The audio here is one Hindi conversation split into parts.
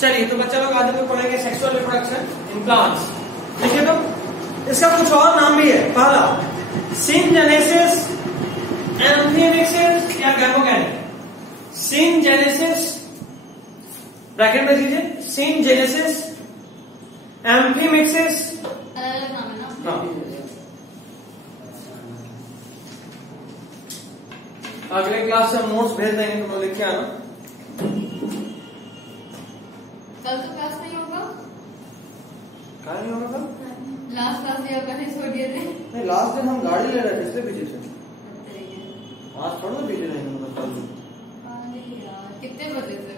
चलिए तो बच्चा लोग आज हम पढ़ेंगे सेक्सुअल रिप्रोडक्शन इन प्लांट्स। देखिए तो इसका कुछ और नाम भी है। पहला सिनजेनेसिस, एम्फीमिक्सिस या गैमोगेनेसिस। सिनजेनेसिस ब्रैकेट में लीजिए, सिनजेनेसिस, एम्फीमिक्सिस, अलग-अलग नाम है ना। हाँ। अगले क्लास से हम नोट्स भेज देंगे, तुम लिख के आना। कल तो क्लास नहीं होगा। कहाँ नहीं होगा कल? लास्ट क्लास में अपन ने छोड़ दिए थे। नहीं, लास्ट दिन हम गाड़ी ले रहे थे इसलिए पीछे थे। आज थोड़ा पीछे नहीं मतलब कल। अरे यार कितने बजे थे?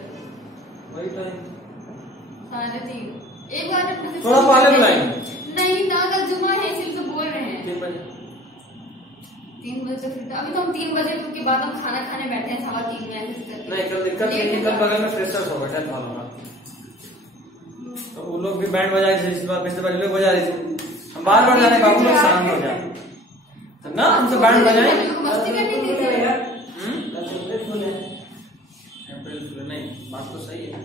वही टाइम 3:30। एक बार थोड़ा पहले बुलाएंगे। नहीं ना, कल जुमा है इसलिए तो बोल रहे हैं। 3 बजे। 3 बजे फिर अभी तो हम 3 बजे के बाद हम खाना खाने बैठे हैं 3:15 में ऐसे करके। नहीं कल दिक्कत ये है, कल बगल में फ्रेशर्स होगा 10th वालों का, तो वो लोग भी बैंड बजाए थे। इस बार पिछले बार लोग बजा रहे थे, हम बार बार जाने बाबू लोग शांत हो जाए तो ना हमसे बैंड बजाए। मस्ती करनी थी अप्रैल फूल नहीं, बात तो सही है।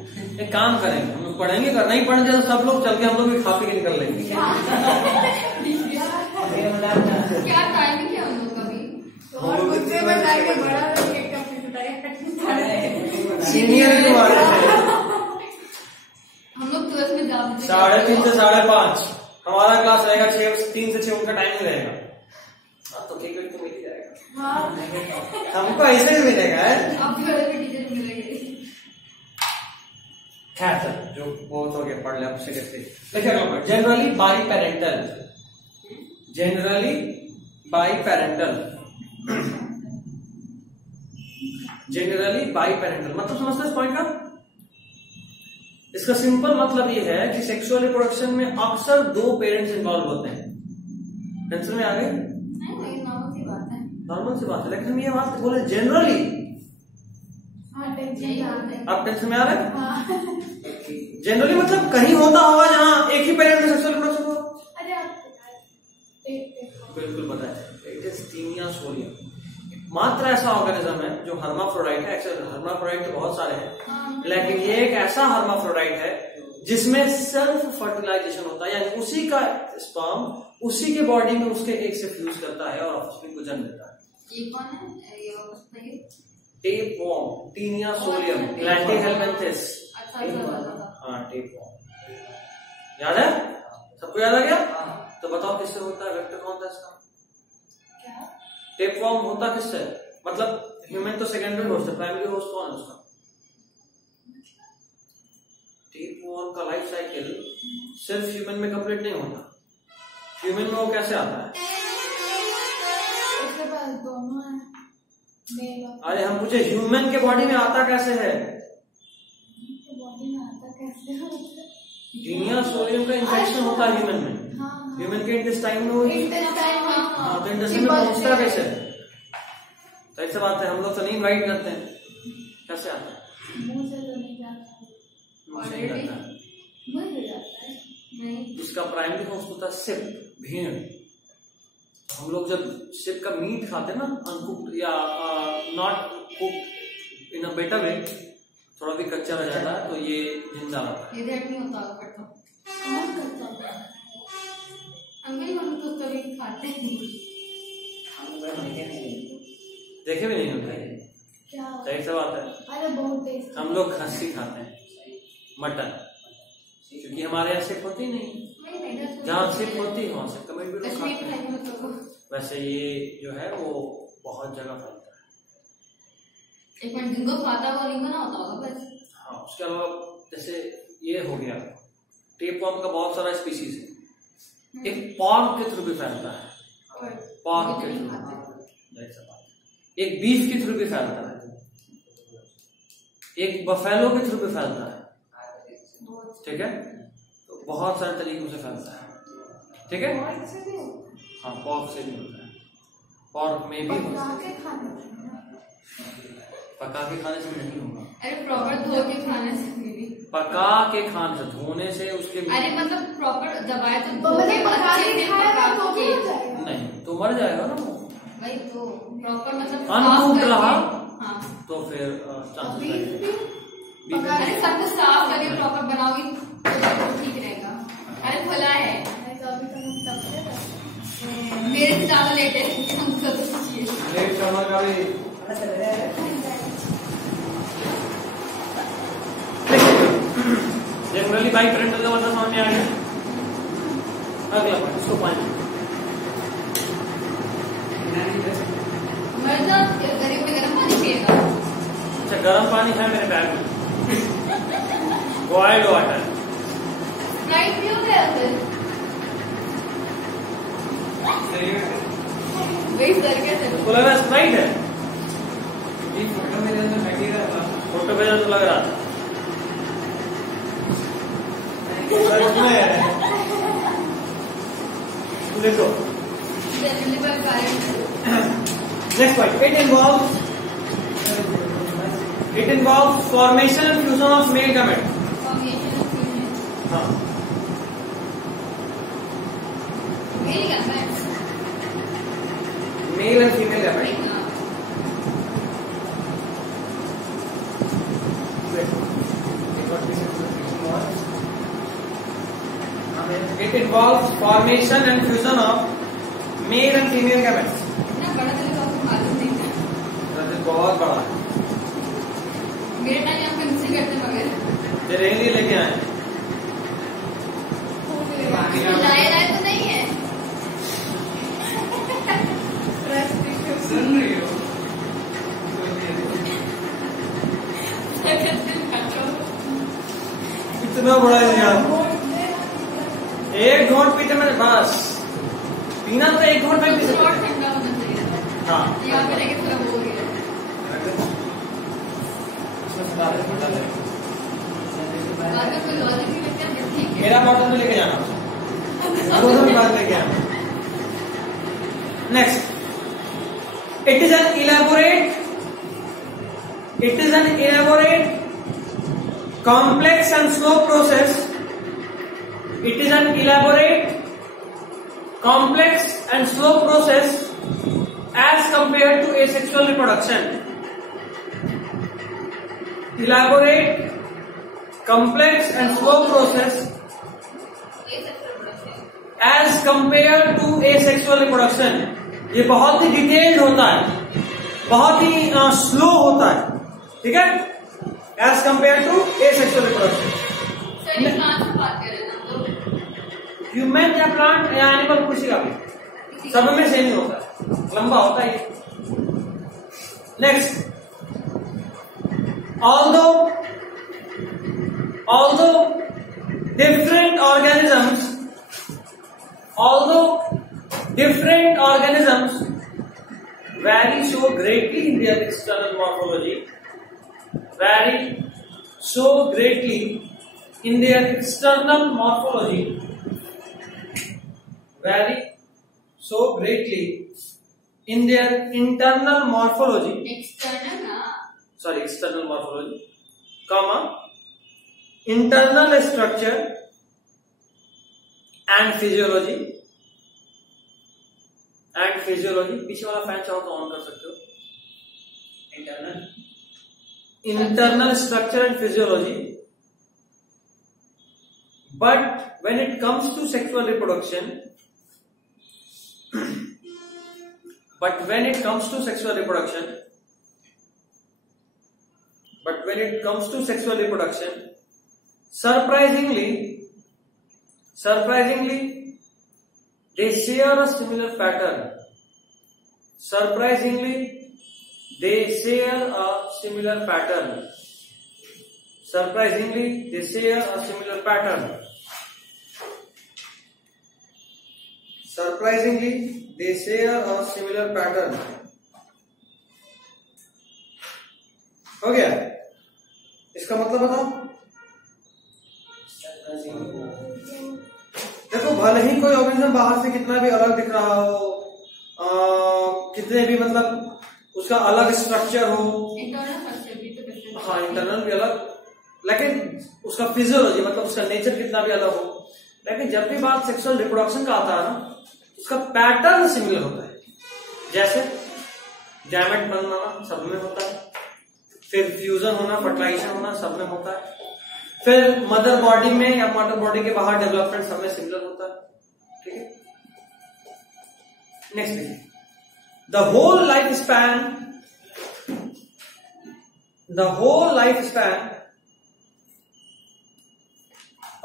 एक काम करेंगे, हम लोग पढ़ेंगे, कर नहीं पढ़ेंगे तो सब लोग चल के हम लोग भी खा पी के निकल लेंगे। क्या टाइम है क्या हम लोग का भी? और गुस्से में जाके बड़ा केक का पीस उठाएगा। सीनियर के बारे में हम लोग 12th में जा 3:30 से 5:30 हमारा क्लास रहेगा। 3 से 6 उनका टाइम रहेगा। तो केक तो मिल ही जाएगा। हमको ऐसे ही मिलेगा है। अब भी वाले भी टीचर मिलेंगे। खैर सर जो बहुत हो गया, पढ़ ले अब से कैसे। देखिए generally by parental, generally by parental, generally by parental मतलब समझते हैं इस पॉइंट का? इसका सिंपल मतलब ये है कि सेक्सुअल रिप्रोडक्शन में अक्सर 2 पेरेंट्स इन्वॉल्व होते हैं। टेंशन में आ गए? नहीं नॉर्मल सी बात है। नॉर्मल सी बात है, लेकिन हम ये बात बोले जनरली। आप टेंशन में आ रहे हैं? जनरली मतलब कहीं होता होगा जहां एक ही पेरेंट में सेक्सुअल रिप्रोडक्शन हो। बिल्कुल पता है, इट इज टीनिया सोलियम। मात्र ऐसा ऑर्गेनिज्म है जो हर्माफ्रोडाइट है। हर्माफ्रोडाइट तो बहुत सारे हैं, लेकिन ये एक ऐसा हर्माफ्रोडाइट है जिसमें सेल्फ फर्टिलाइजेशन होता है, यानी उसी का स्पर्म उसी के बॉडी में उसके एग से फ्यूज करता है और ऑफस्प्रिंग को जन्म देता है। ये कौन है? ये टेपवर्म, टीनिया सोलियम, प्लैटिहेल्मिन्थेस। अच्छा हाँ टेपवर्म याद है? सबको याद आ गया? तो बताओ किससे होता है? वेक्टर कौन था इसका? क्या? टेपवर्म होता किससे? मतलब ह्यूमन तो सेकेंडरी होस्ट है, प्राइमरी होस्ट कौन है उसका? टेपवर्म का लाइफ साइकिल सिर्फ ह्यूमन में कंप्लीट नहीं होता। ह्यूमन में वो कैसे आता है? उसके पास दोनों है। अरे हम पूछे ह्यूमन के बॉडी में आता कैसे है? बॉडी में आता कैसे है? टीनिया सोलियम का इन्फेक्शन होता है ह्यूमन में। ह्यूमन के इंटेस्टाइन में हाँ, तो इंटेस्टाइन में पहुंचता कैसे? तो ऐसे बात है, हम लोग तो नहीं इन्वाइट करते हैं, कैसे आता है? मुंह से तो नहीं जाता। मुंह से नहीं जाता है। मुंह से जाता है। नहीं उसका प्राइमरी होस्ट होता है सिप, भेड़। हम लोग जब सिप का मीट खाते हैं ना, अनकुक्ड या not cooked in a better way, थोड़ा भी कच्चा रह जाता है तो ये जिंदा रहता है। ये दैट नहीं होता होगा तो कौन करता है? अंकल हम तो कभी खाते हैं। देखे भी नहीं होता है। क्या? सही से बात है। अरे बहुत टेस्ट। हम लोग खस्सी खाते हैं, मटन, क्योंकि हमारे यहाँ सिप होती नहीं। जहाँ सिप होती है वहां से कमेंट भी लोग खाते हैं। वैसे ये जो है वो बहुत जगह फैलता है। एक मिनट जिनको खाता वो नहीं बना होता होगा बस। हाँ, उसके अलावा जैसे ये हो गया, टेपवर्म का बहुत सारा स्पीसीज है। एक पॉर्क के थ्रू भी फैलता है, पॉर्क के थ्रू, एक बीफ के थ्रू भी फैलता है, एक बफेलो के थ्रू भी फैलता है। ठीक है, तो बहुत सारे तरीकों से फैलता है। ठीक है, हाँ पॉर्क से भी होता है। पॉर्क में भी होता है। पका के खाने से नहीं होगा। अरे प्रॉपर धो के खाने से भी। पका के खाने से, धोने से उसके अरे मतलब प्रॉपर दबाए तो धो मतलब के पका अच्छे के से खाएगा पका तो के। हो जाएगा। नहीं तो मर जाएगा ना वो। भाई तो प्रॉपर मतलब अनकुक्ड रहा हाँ तो फिर चांसेस बीफ रहेंगे। भी अरे सब कुछ साफ करके प्रॉपर फ्राइड है, हमको तो चाहिए। लेट कमर का भी जनरली बाइक प्रिंटर का मतलब समझ में आ गया। अगला पॉइंट, उसको पानी मतलब गरीब में गर्म पानी पिएगा। अच्छा, गर्म पानी है मेरे बैग में, बॉइल्ड वाटर। फ्राइड भी हो गया फिर वही सर के थे। तो लग रहा स्प्राइट है, फोटो मेरे अंदर मटेरियल था, फोटो भेजा तो लग रहा था। देखो generally by next point, it involves formation and fusion of male gamete. हाँ, male gametes, male and female gamete. It involves formation and fusion of male and female gametes. इतना बड़ा तो आपको मालूम नहीं था। तो बहुत बड़ा है, मेरे टाइम हम केमिस्ट्री करते मगर ये रेली लेके आए। लाए तो नहीं है। सुन रही हो? इतना बड़ा है यार, एक घोट पीते मैंने बस, पीना तो एक घोट में पी सकते। और ठंडा होना चाहिए। हाँ, यहाँ पे लेके थोड़ा हो गया। बाद में कोई लॉजिक नहीं लगता, बट ठीक है। मेरा बॉटल में लेके जाना, दोनों की बात लेके आना। Next, it is an elaborate complex and slow process. It is an elaborate complex and slow process as compared to asexual reproduction. Elaborate complex and slow process as compared to asexual reproduction. ये बहुत ही डिटेल्ड होता है, बहुत ही स्लो होता है, ठीक है, as compare to asexual reproduction. Sir ये प्लांट से बात कर रहे हैं ना, तो ह्यूमन या प्लांट या एनिमल, किसी का भी, सब में सेम ही होता है, लंबा होता है। Next, although different organisms vary so greatly in their external morphology, internal morphology, comma, internal structure and physiology, पीछे वाला फैन चाहो तो ऑन कर सकते हो। internal structure and physiology, but when it comes to sexual reproduction, surprisingly they share a similar pattern. हो गया, इसका मतलब बताओ। देखो, भले ही कोई ऑर्गेनिज्म बाहर से कितना भी अलग दिख रहा हो, कितने भी मतलब उसका अलग स्ट्रक्चर हो, हाँ इंटरनल भी अलग, लेकिन उसका फिजियोलॉजी मतलब उसका नेचर कितना भी अलग हो, लेकिन जब भी बात सेक्सुअल रिप्रोडक्शन का आता है ना, उसका पैटर्न सिमिलर होता है। जैसे गैमेट बनना सब में होता है, फिर फ्यूजन होना, फर्टिलाइजेशन होना सब में होता है, फिर मदर बॉडी में या मदर बॉडी के बाहर डेवलपमेंट सब में सिमिलर होता है, ठीक है। Next, the whole lifespan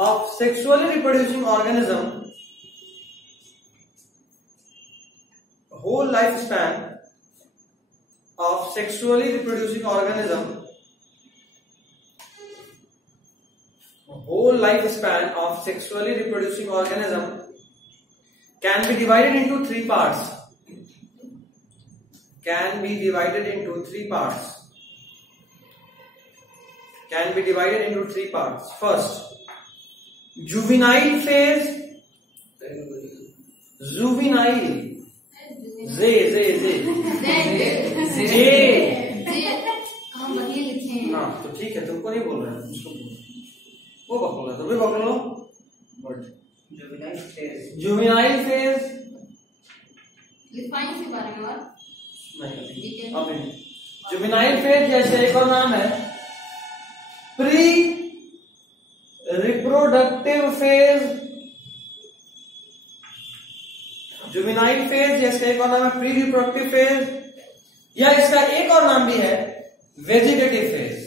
of sexually reproducing organism can be divided into three parts. First, juvenile phase. हाँ तो ठीक है, तुमको नहीं बोल रहे हैं, उसको बोल, वो पकड़ लो, तुम भी पकड़ लो। जुवेनाइल फेज जुवेनाइल फेज जैसे एक और नाम है pre reproductive phase. Juvenile phase जैसे एक और नाम है प्री रिप्रोडक्टिव फेज, या इसका एक और नाम भी है वेजिटेटिव फेज।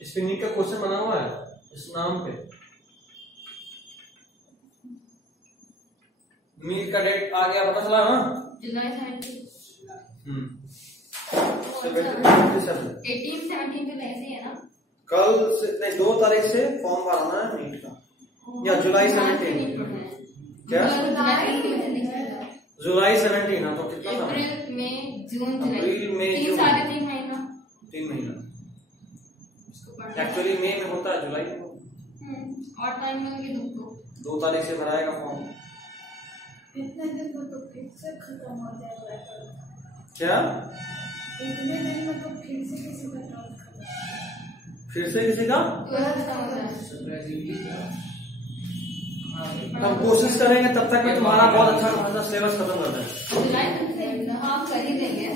इस पे नीट का क्वेश्चन बना हुआ है इस नाम पे। मीट का डेट आ गया, पता चला ना? जुलाई 17। 18-17 तो ऐसे है ना? कल से नहीं, 2 तारीख से फॉर्म भरना है मीट का, या जुलाई 17? क्या जुलाई 17? ना तो कितना था? अप्रैल मई जून अप्रैल मई जून 3 महीना। 3 महीना एक्चुअली मई में होता है, जुलाई में और टाइम मिलेंगे तुमको। 2 तारीख से भराएगा फॉर्म। इतने दिन में तो फिर से खत्म हो जाएगा। क्या इतने दिन में तो फिर से किसी का डाउट खत्म। फिर से किसी का? हम कोशिश करेंगे तब तक कि तुम्हारा बहुत अच्छा खासा सिलेबस खत्म कर दें। हम कर ही देंगे।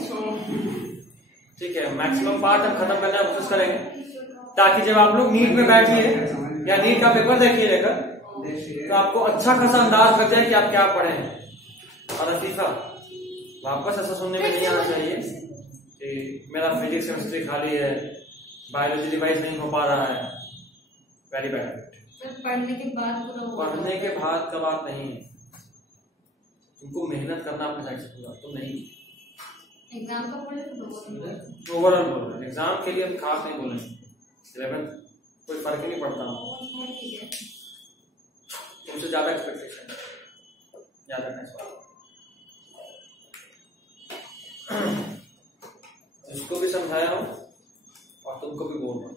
ठीक है, मैक्सिमम पार्ट हम खत्म करने की कोशिश करेंगे, ताकि जब आप लोग नीट में बैठिए या नीट का पेपर देखिए लेकर, तो आपको अच्छा खासा अंदाज लग जाए कि आप क्या पढ़े हैं। और लतीफा, वापस ऐसा सुनने में नहीं आना चाहिए कि मेरा फिजिक्स केमिस्ट्री खाली है, बायोलॉजी रिवाइज नहीं हो पा रहा है। Very bad. पढ़ने के बाद का बात नहीं है, तुमको मेहनत करना अपने साइड से पूरा, तुम नहीं एग्जाम का पढ़े तो ओवरऑल बोल रहे हैं। एग्जाम के लिए हम खास नहीं बोलेंगे, 11 कोई फर्क ही नहीं पड़ता। तुमसे ज्यादा एक्सपेक्टेशन याद रखना इस बात। इसको भी समझाया हूँ और तुमको भी बोल रहा हूँ।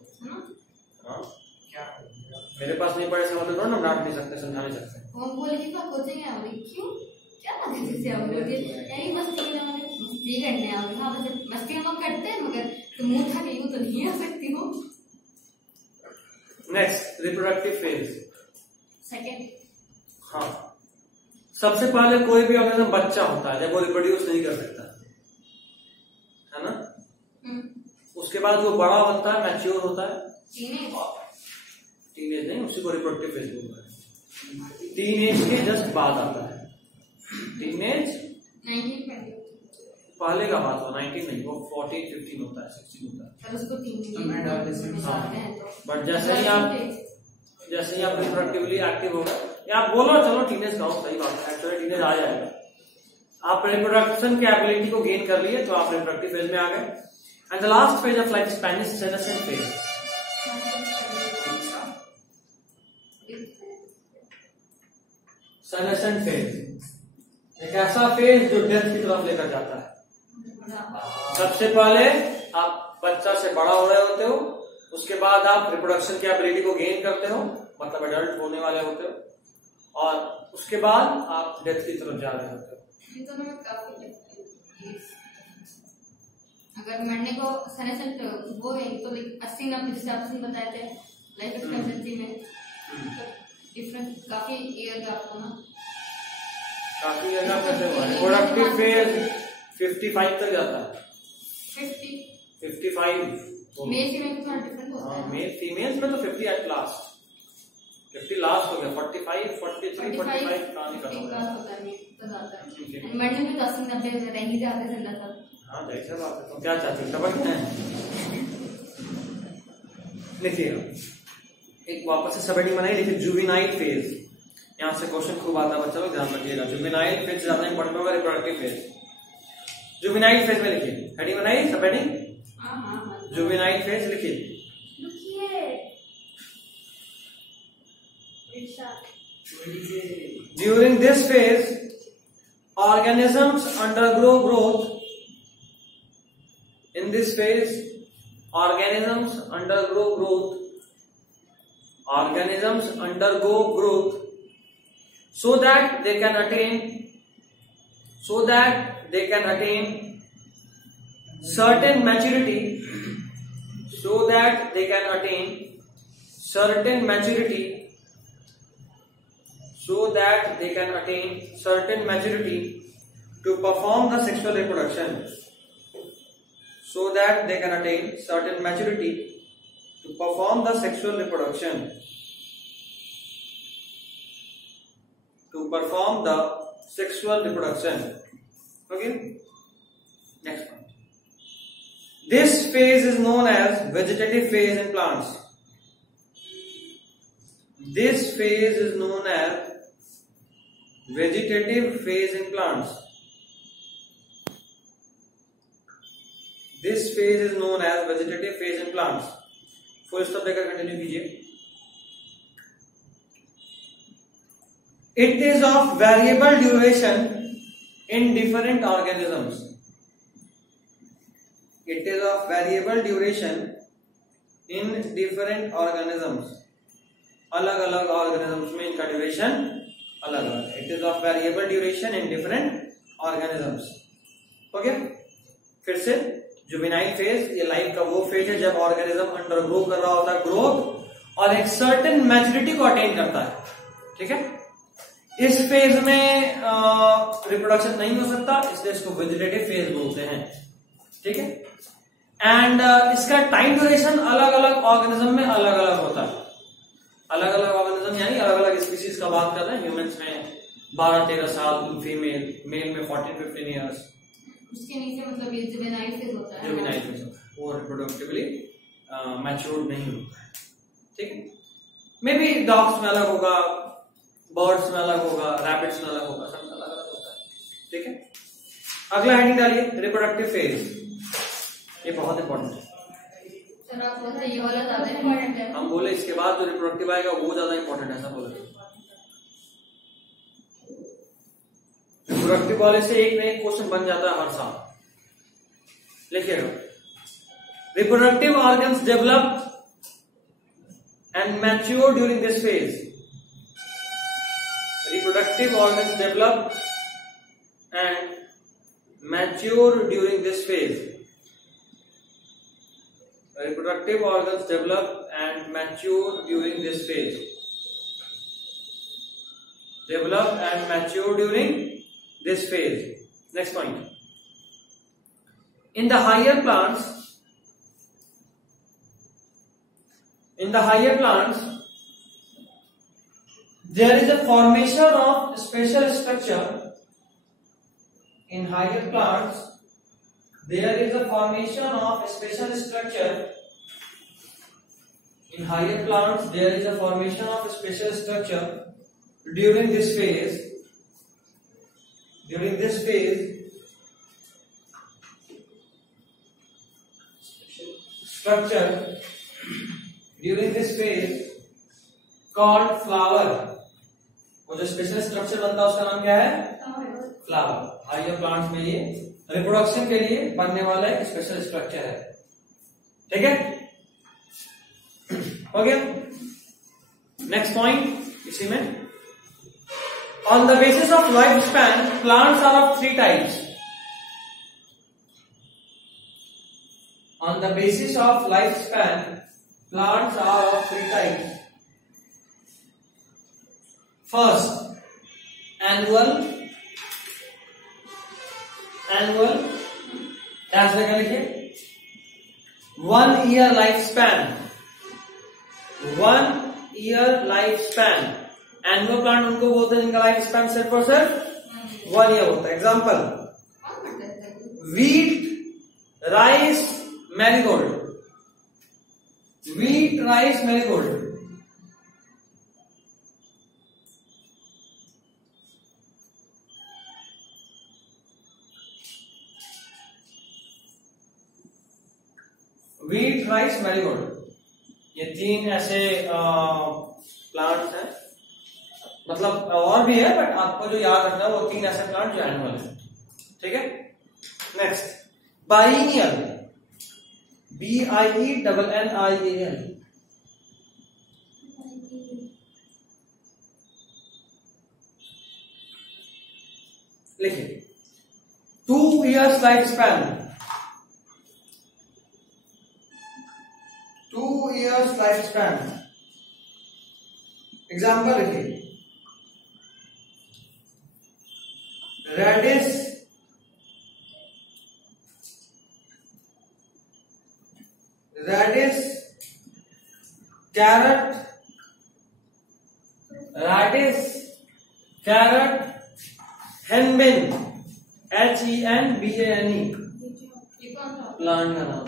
हाँ क्या मेरे पास नहीं पढ़े समझ लो ना, डांट नहीं सकते, समझा नहीं सकते। वो बोलेगी तो कोचिंग आओगे क्यों? क्या बात है जैसे आओगे? यही मस्ती करने आओगे। हाँ वैसे मस्ती हम करते हैं, मगर तुम मुंह उठा के यूं तो नहीं आ सकती हो। Next, reproductive phase. सेकेंड। हाँ, सबसे पहले कोई भी ऑर्गेनिज्म बच्चा होता है जब वो रिप्रोड्यूस नहीं कर सकता है ना। उसके बाद वो बड़ा बनता है, मैच्योर होता है। टीनेज नहीं, उसी को रिप्रोडक्टिव फेज बोलते हैं। टीनेज के जस्ट बाद आता है टीनेज। 19 पहले का बात हो, 19 नहीं, वो 14-15 होता है, 16 होता है। बट जैसे ही आप रिप्रोडक्टिवली एक्टिव हो गए, या आप बोलो चलो टीनेज का हो, सही बात है, एक्चुअली टीनेज आ जाएगा। आप रिप्रोडक्शन की एबिलिटी को गेन कर लिए तो आप रिप्रोडक्टिव फेज में आ गए। And the last phase of life span is senescent phase. Senescent phase एक ऐसा फेज जो डेथ की तरफ लेकर जाता है। सबसे पहले आप बच्चा से बड़ा हो रहे होते हो, उसके बाद आप रिप्रोडक्शन की एबिलिटी को गेन करते हो, मतलब एडल्ट होने वाले होते हो, और उसके बाद आप डेथ की तरफ जा रहे होते हो। अगर मरने को सेनेसेंट वो है तो 80-90 जैसे आपने बताए थे लाइफ एक्सपेक्टेंसी में, डिफरेंस काफी ईयर गैप होना, काफी ईयर गैप कैसे हुआ? रिप्रोडक्टिव फेज 55 तक जाता है। 55 मेल फीमेल थोड़ा डिफरेंट होता है। मेल फीमेल्स में तो 50 एट लास्ट, 50 लास्ट हो गया। 45, 43, 45 कहां निकल रहा है? तो जाता है। मंडी में तो 80-90 रह ही जाते जिंदा सब। हाँ तो ऐसा बात है, तो क्या चाहते हो टपक है? लिखिएगा एक वापस से सब हेडिंग बनाई, लिखिए जुवेनाइल फेज। यहाँ से क्वेश्चन खूब आता है बच्चा लोग, ध्यान रखिएगा। जुवेनाइल फेज ज्यादा इंपॉर्टेंट होगा, रिप्रोडक्टिव फेज। जुवेनाइल फेज में लिखिए, हेडिंग बनाई सब हेडिंग, जुवेनाइल फेज लिखिए। During this phase, organisms undergo growth. In this phase, organisms undergo growth. Organisms undergo growth so that they can attain certain maturity. So that they can attain certain maturity. So that they can attain certain maturity to perform the sexual reproduction. So that they can attain certain maturity to perform the sexual reproduction. To perform the sexual reproduction. Okay. Next one. This phase is known as vegetative phase in plants. This phase is known as vegetative phase in plants. This phase is known as vegetative phase in plants. Full stop देकर कंटिन्यू कीजिए. It is of variable duration in different organisms. It is of variable duration in different organisms. अलग अलग ऑर्गेनिजम्स में इनका ड्यूरेशन अलग अलग है. It is of variable duration in different organisms. Okay, फिर से जुवेनाइल फेज, ये लाइफ का वो फेज है जब ऑर्गेनिज्म अंडरगो कर रहा होता है ग्रोथ और एक सर्टेन मैच्योरिटी को अटेन करता है. ठीक है, इस फेज में रिप्रोडक्शन नहीं हो सकता, इसलिए इसको वेजिटेटिव फेज बोलते हैं. ठीक है, एंड इसका टाइम ड्यूरेशन अलग अलग ऑर्गेनिज्म में अलग अलग होता है. अलग अलग ऑर्गेनिज्म यानी अलग अलग स्पीशीज का बात कर रहे हैं. ह्यूमंस में 12-13 साल, फीमेल मेल में 14-15 इयर्स. उसके नीचे मतलब ये जुवेनाइल फेज होता है. जुवेनाइल फेज वो रिप्रोडक्टिवली मैच्योर्ड नहीं होता है. ठीक है, मे बी डॉग्स में अलग होगा, बर्ड्स में अलग होगा, रैबिट्स में अलग होगा, सब अलग अलग होता है. ठीक है, अगला हेडिंग डालिए रिप्रोडक्टिव फेज. ये बहुत इंपॉर्टेंट है. ये वाला ज्यादा इंपॉर्टेंट है. हम बोले इसके बाद जो रिप्रोडक्टिव आएगा वो ज्यादा इंपॉर्टेंट है, ऐसा बोले. रिप्रोडक्टिव वाले से एक न एक क्वेश्चन बन जाता है हर साल. लिखिएगा, reproductive organs develop and mature during this phase. Reproductive organs develop and mature during this phase. Reproductive organs develop and mature during this phase. Develop and mature during this phase. Next point. In the higher plants, there is a formation of special structure. In higher plants, there is a formation of special structure. In higher plants, there is a formation of special structure during this phase. During this phase, structure during this phase called flower. वो जो स्पेशल स्ट्रक्चर बनता है उसका नाम क्या है? फ्लावर. हायर प्लांट्स में ये रिप्रोडक्शन के लिए बनने वाला एक स्पेशल स्ट्रक्चर है. ठीक है, हो गया. नेक्स्ट पॉइंट इसी में, on the basis of life span plants are of 3 types. On the basis of life span plants are of 3 types. First, annual ऐसा क्या लिखिए, 1 year life span. 1 year life span. Annual plant उनको बोलते हैं जिनका लाइफ स्पैन सिर्फ और सिर्फ 1 ईयर होता है। Example wheat rice marigold, wheat rice marigold. Wheat rice marigold, ये 3 ऐसे प्लांट्स हैं, मतलब और भी है बट आपको जो याद रखना है वो 3 ऐसे प्लांट जो एनुअल है। ठीक है। नेक्स्ट बाइनियल, BIENNIAL, लिखिए 2 years life span, 2 years life span. Example लिखिए रेडिस, कैरेट, हेनबिन, HENBANE, प्लांट का नाम।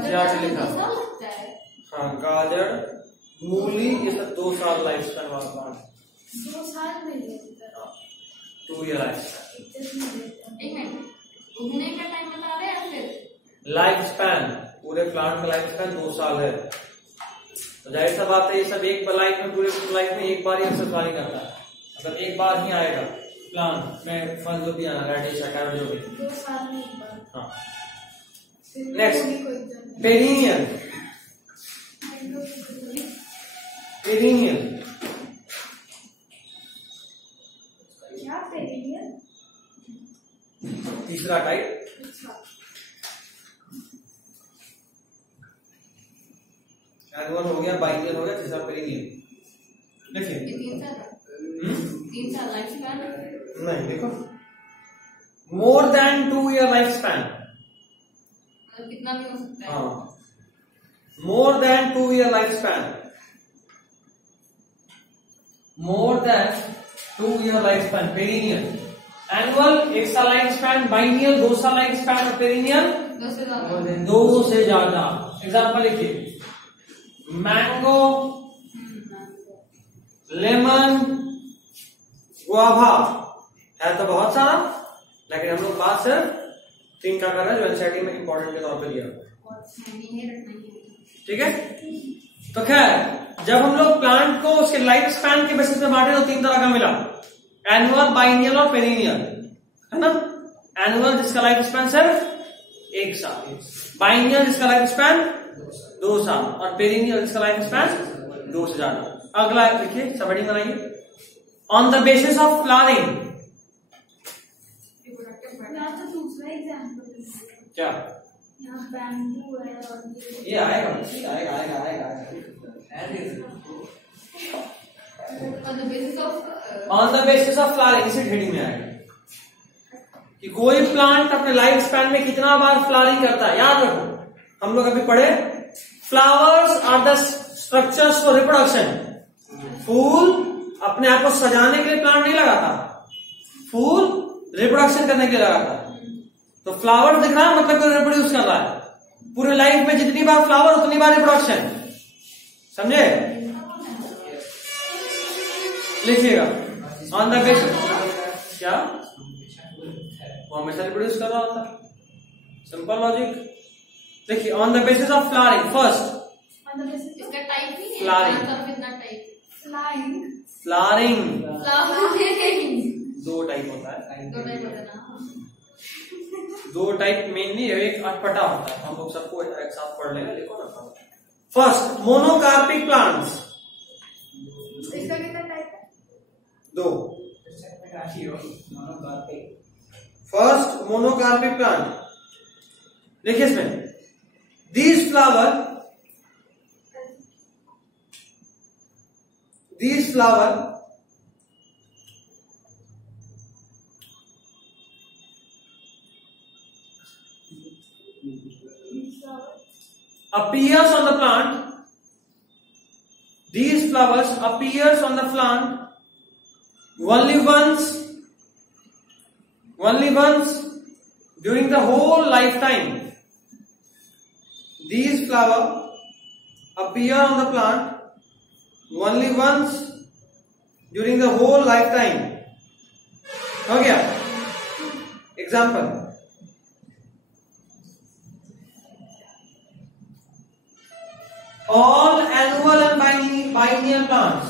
क्या लिखा? हाँ गाजर, मूली, ये सब 2 साल लाइफ स्पैन वाला प्लांट। 2 साल में 2 year लाइफ स्पैन। एक मिनट, उगने का टाइम बता रहे हैं फिर? लाइफ स्पैन, पूरे प्लांट का लाइफ स्पैन 2 साल है। तो जाहिर सा बात है ये सब एक लाइफ में, पूरे लाइफ में एक बार ही अक्सर फ्लावरिंग करता है, मतलब एक बार ही आएगा प्लांट में फल जो भी आना, रेडिश कैरेट जो भी। 2 साल में एक बार। हाँ। नेक्स्ट पेरिनियल, पेरिनियल क्या पेरिनियल? तीसरा टाइप। एनुअल हो गया, बाइनियल हो गया, तीसरा पेरिनियल। देखिए 3 साल लाइफ स्पैन नहीं, देखो more than 2 year life span, कितना भी हो सकता है। हाँ, more than 2 year life span, more than 2 year life span, perennial. Annual 1 साल लाइफ स्पैन, बाइनियल 2 साल लाइफ स्पैन और पेरिनियल 2 से ज्यादा। एग्जाम्पल लिखिए मैंगो, लेमन, गुआवा, है तो बहुत सारा, लेकिन हम लोग बात सिर्फ 3 का कर रहे हैं जो एनसीईआरटी में इंपॉर्टेंट के तौर पे दिया। ठीक है। तो खैर जब हम लोग प्लांट को उसके लाइफ स्पैन के बेसिस पे बांटे तो 3 तरह का मिला, एनुअल, बाइनियल और पेरिनियल, है ना। एनुअल जिसका लाइफ स्पैन सिर्फ 1 साल, बाइनियल जिसका लाइफ स्पैन 2 साल और पेरिनियल जिसका लाइफ स्पैन 2 से ज्यादा। अगला देखिए, समरी बनाइए। On the basis of flowering, यहाँ तो दूसरा एग्जाम्पल क्या यहाँ बैम्बू है और ये आएगा आएगा। On the basis of flowering, इसी हेडिंग में आएगा कि कोई प्लांट अपने लाइफ स्पैन में कितना बार फ्लावरिंग करता है। याद रखो हम लोग अभी पढ़े flowers are the structures for reproduction. फूल अपने आप को सजाने के लिए प्लांट नहीं लगाता, फूल रिप्रोडक्शन करने के लिए लगाता है। तो फ्लावर दिख रहा है मतलब कोई रिप्रोड्यूस कर रहा है। पूरे लाइफ में जितनी बार फ्लावर उतनी बार रिप्रोडक्शन, समझे। लिखिएगा ऑन द बेसिस, क्या वो हमेशा रिप्रोड्यूस कर रहा होता है, सिंपल लॉजिक। देखिए on the basis of flowering, first इसका टाइप ही है, फ्लावरिंग, कितना type? Flying, flowering flowering 2 type होता है, 2 टाइप होता है ना। 2 टाइप मेनली, एक अटपटा होता है। हम लोग सबको एक साथ पढ़ लेंगे, देखो ना। फर्स्ट मोनोकार्पिक प्लांट्स, इसका कितना टाइप है? 2। फर्स्ट मोनोकार्पिक प्लांट, देखिए इसमें these flower appears on the plant, these flowers appears on the plant only once during the whole lifetime these flower appear on the plant only once during the whole lifetime. हो गया example, all annual and biennial plants,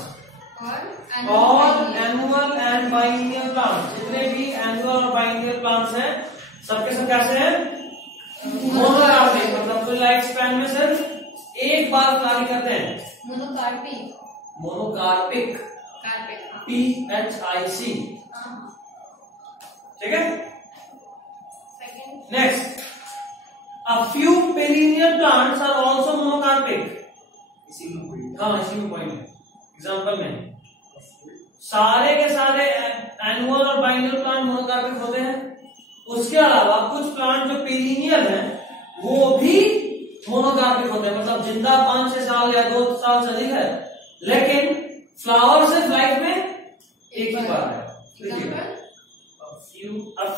all annual and biennial plants, जितने भी annual और biennial plants हैं सबके सब कैसे हैं? मोनोकार्पिक, मतलब फुल लाइफ स्पैन में सिर्फ एक बार फ्लावरिंग करते हैं। मोनोकार्पिक PHIC, ठीक है। Next, a few perennial plants are also monocarpic। इसी में पॉइंट है एग्जाम्पल में, सारे के सारे एनुअल और बाइनियल प्लांट मोनोकार्पिक होते हैं। उसके अलावा कुछ प्लांट जो पेरिनियल हैं वो भी मोनोकार्पिक होते हैं, मतलब जिंदा 5-6 साल या 2 साल से अधिक है, लेकिन फ्लावर सिर्फ लाइफ में एक ही बार है। A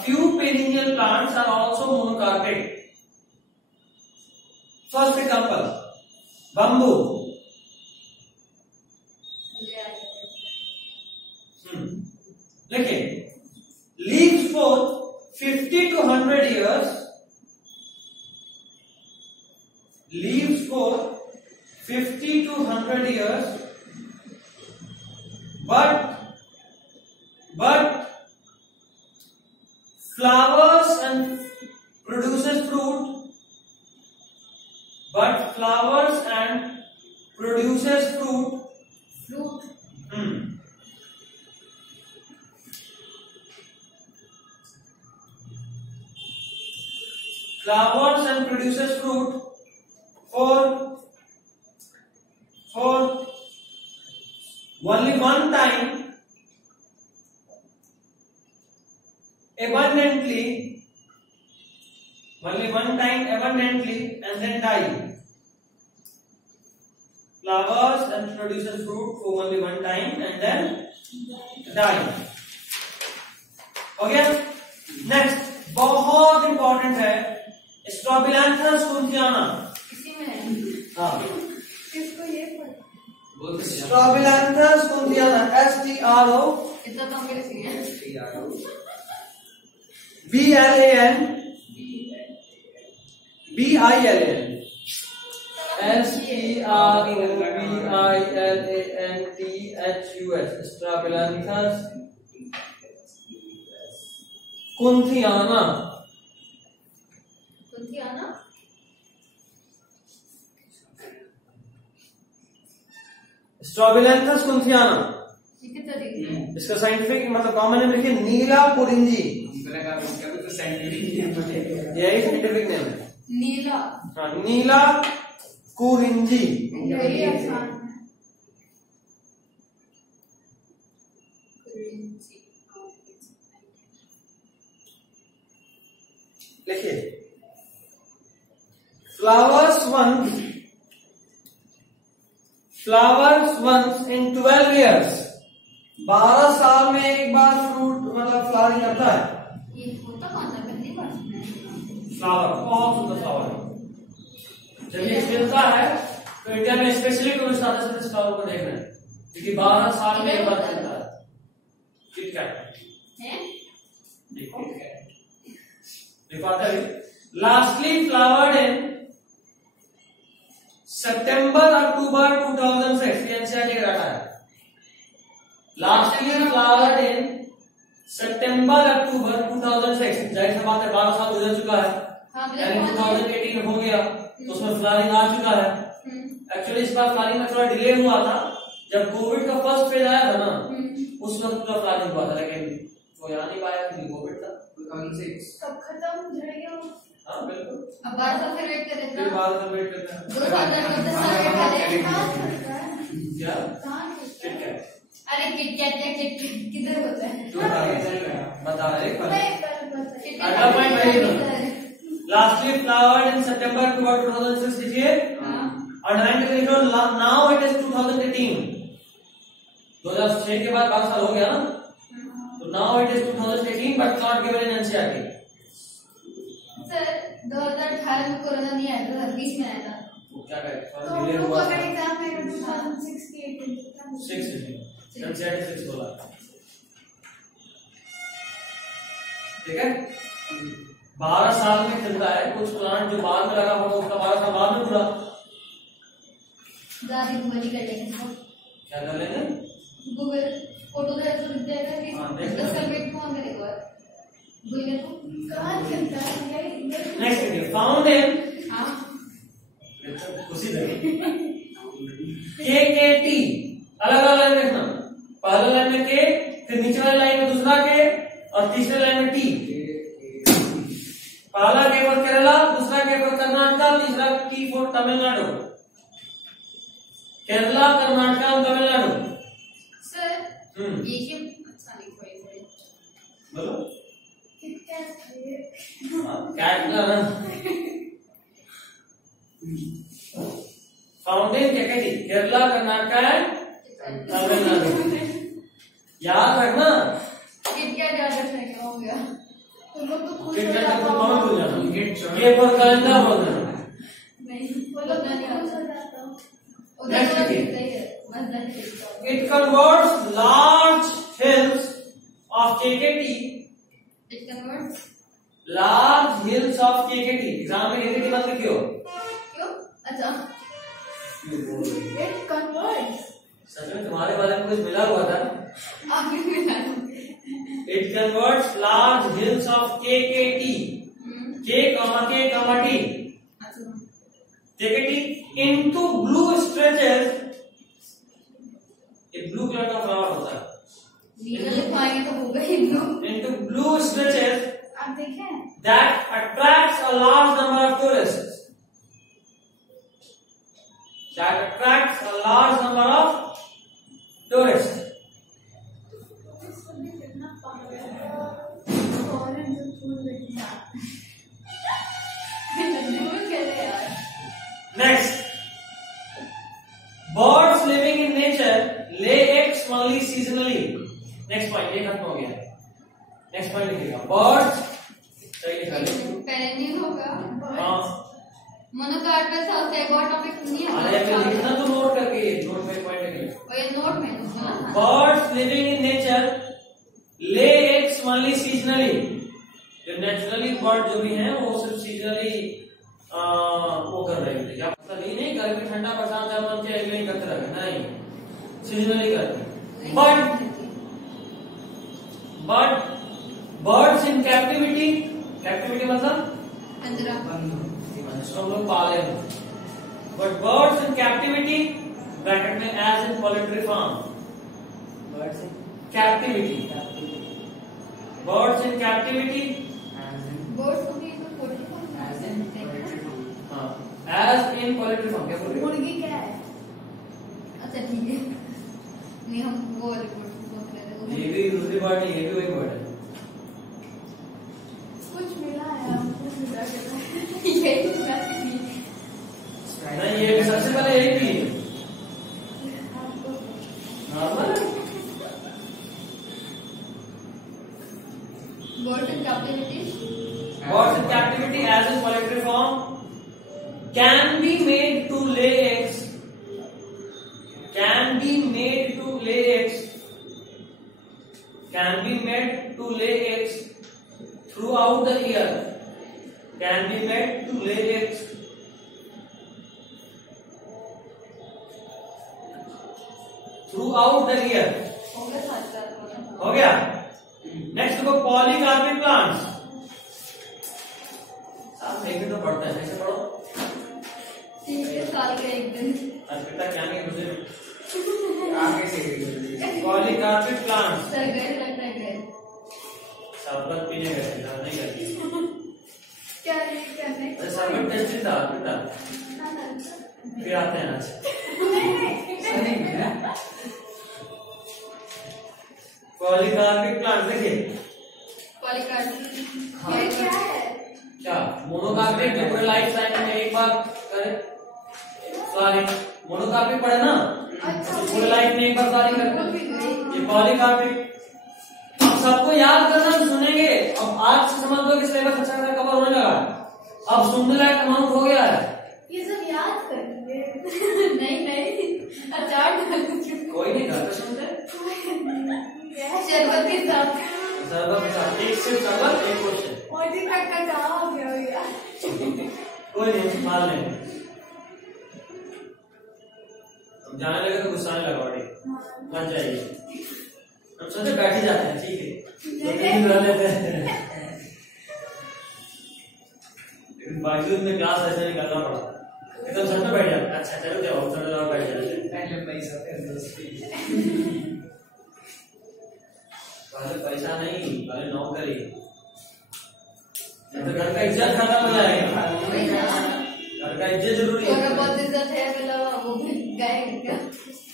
few perennial plants are also monocarpic. First example, bamboo. देखिए, leaves for 50 to 100 years. Leaves for 50 to 100 years, but flowers and produces fruit. But flowers and produces fruit. Flowers and produces fruit for only one time, abundantly, and then die. Flowers and produces fruit for only one time and then die. हो गया। नेक्स्ट बहुत इंपॉर्टेंट है, स्ट्रोबिलैंथस कुंथियाना। हाँ, स्ट्रोबिलैंथस कुंथियाना, STRO BILAN STROBILANTHUS, स्ट्रोबिलैंथस कुंथियाना। स्ट्रोबिलैंथस कुंथियाना, इसका साइंटिफिक मतलब कॉमन नेम लिखिए नीला कुरिंजी। यही साइंटिफिक नेम है, नीला। हाँ, नीला कुरिंजी। लिखिए, फ्लावर्स वंस इन 12 years, 12 साल में एक बार फ्रूट मतलब फ्लावरिंग करता है। ये होता कौन सा पहली बार सुना है? फ्लावर बहुत सुंदर फ्लावर है। जब ये खिलता है तो इंडिया में स्पेशली टूरिस्ट आते हैं इस फ्लावर को देखने, क्योंकि 12 साल में एक बार खिलता है। किटकैट लास्टली फ्लावर्ड इन September-October 2006, ये एनसीईआरटी का डाटा है। लास्टली फ्लावर्ड इन September-October 2006, जाहिर सी बात है 12 साल गुजर चुका है, यानी 2018 हो गया तो उसमें फ्लावरिंग आ चुका है। एक्चुअली इस बार फ्लावरिंग में थोड़ा डिले हुआ था, जब कोविड का फर्स्ट फेज आया था ना उस वक्त पूरा फ्लावरिंग हुआ था, लेकिन वो यहाँ नहीं पाया क्योंकि कोविड था। 2006 सब खत्म हो जाएगा। हाँ बिल्कुल, अब 12 साल से वेट कर रहे थे, 12 साल वेट करना है। 2 साल में 10 साल वेट कर रहे हैं। क्या किटकैट? अरे किटकैट या किटकैट किधर होता है? बता रहे एक बार। किटकैट लास्टली फ्लावर्ड इन September-October 2006 लिखिए, और 9 नाउ इट इज 2018। 2006 के बाद 12 साल हो गया ना, now it is 2018 but not given in NCERT. Sir 2018 में कोरोना नहीं आया, 2020 में आया था। क्या करें, तो डिले हम लोग हुआ का था। एग्जाम में 2006 की 6 एनसीईआरटी 6 बोला, ठीक है। 12 साल में चलता है, कुछ प्लांट जो बाद में लगा होगा उसका 12 साल बाद में पूरा। गूगल कर लेंगे, क्या कर लेंगे, गूगल फोटो का तो दिख जाएगा कि हाँ, देख 10 साल वेट कौन करेगा और भूल गया तो कहाँ चलता है नेक्स्ट देखिए, फाउंड इन हाँ उसी तरह KKT, अलग अलग लाइन देखना, पहले लाइन में के, फिर नीचे वाली लाइन में दूसरा के और तीसरे लाइन में टी। पहला के फॉर केरला, दूसरा के फॉर कर्नाटक, तीसरा टी फॉर तमिलनाडु। केरला, कर्नाटक और तमिलनाडु। सर ये कि अच्छा नहीं कोई बोलो कितना कैट फाउंटेन KKT, केरला, कर्नाटक एंड तमिलनाडु। याद रखना, किट याद रखने क्या हो गया, तुम लोग तो खुश किट हो कैट जाते को कौन हो। भूल जाना, ये फॉर कैलेंडर बोल देना। नहीं वो लोग तो खुश हो जाते हो। उधर तो दिखता ही है, मजदार दिखता है। It converts large hills of KKT, It converts large hills of KKT। Exam में KKT मत लिखियो। क्यों? अच्छा It converts। सच में तुम्हारे बारे में कुछ मिला हुआ था। आगे में जाना। It converts large hills of KKT, K, T, अच्छा KKT into blue stretches। एक ब्लू कलर का फ्लावर होता है। नीला लिखवाएंगे तो होगा ही ब्लू। Into blue stretches आप देखें that attracts a large number of tourists। That attracts a large number of tourists। कितना पागल है। ऑरेंज फूल देखना। दूर कैसे यार? Next, birds living in nature lay eggs only seasonally। Next point, ये खत्म हो गया। Next point लिखिएगा, birds सही लिखा है। पेरेनियल होगा। हाँ, मोनोकार्पस और एगोर टॉपिक नहीं है। अरे मैं लिखना तो नोट करके, नोट में पॉइंट लिखिए। और ये नोट में दूंगा ना। Birds living in nature lay eggs only seasonally। जो नेचुरली बर्ड जो भी हैं वो सिर्फ सीजनली वो कर रहे हैं। क्या पता नहीं गर्मी ठंडा बरसात जब मन के नहीं करते रहे, नहीं, सीजनली करते हैं। But birds in captivity, captivity मतलब पंजरा। हम लोग पाले हैं। But birds in captivity bracket में as in poultry farm. Captivity, birds in captivity birds को भी तो पोल्ट्री फार्म As in हाँ, एज इन पोल्ट्री फार्म। क्या बोल रहे हो? मुर्गी क्या है? अच्छा ठीक है। नहीं हम वो रिपोर्ट सोच रहे थे। ये भी दूसरी बर्ड नहीं, ये भी वही बर्ड है। कुछ मिला है हमको मिला के। यही तो बात थी। नहीं, ये भी सबसे पहले यही थी आपको normal. Birds in captivity Birds in captivity as in poultry farm can be made to lay eggs, can be made to lay eggs, can be made to lay eggs throughout the year, can be made to lay eggs throughout the year। हो गया साथ हो गया। नेक्स्ट देखो, पॉलीकार्पिक प्लांट्स। साथ में भी तो पढ़ते हैं, ऐसे पढ़ो। 30 साल का एक दिन। अर्पिता क्या नहीं मुझे आगे से पॉलीकार्पिक प्लांट्स। सर गए लगता है गए। शरबत पीने गए थे, नहीं करती। क्या ये करने? अरे शरबत टेस्टी था अर्पिता। फिर आते हैं आज। पॉलीकार्पिक प्लांट देखिए, पॉलीकार्पिक ये क्या है? क्या मोनोकार्पिक जो पूरे लाइफ साइकिल में एक बार करे, सॉरी मोनोकार्पिक पढ़े ना, अच्छा पूरे लाइफ में एक बार सारी करते हैं। ये पॉलीकार्पिक। अब सबको याद करना, सुनेंगे। अब आज से समझ लो कि सिलेबस अच्छा खासा कवर होने लगा है, अब सुनने लायक अमाउंट हो गया है। ये सब याद करेंगे। नहीं अचार कोई नहीं घर पे सुनते, शरबत के साथ। शरबत के साथ, एक सिर्फ शरबत, एक क्वेश्चन। और दिन तक का कहाँ हो गया भैया? कोई नहीं, मान लेंगे। जाने लगे तो गुस्सा आने लगा, मत जाइए। हम सोचे बैठ ही जाते हैं, ठीक है, तो लेते हैं। लेकिन बावजूद में क्लास ऐसे निकलना पड़ा, एकदम सर पे बैठ जाते। अच्छा चलो जाओ, सर पे बैठ जाते। पहले पैसा फिर दोस्ती। पहले पैसा नहीं, पहले नौकरी। तो घर का इज्जत खत्म हो जाएगा, घर का इज्जत जरूरी है। थोड़ा बहुत इज्जत है मतलब वो भी गए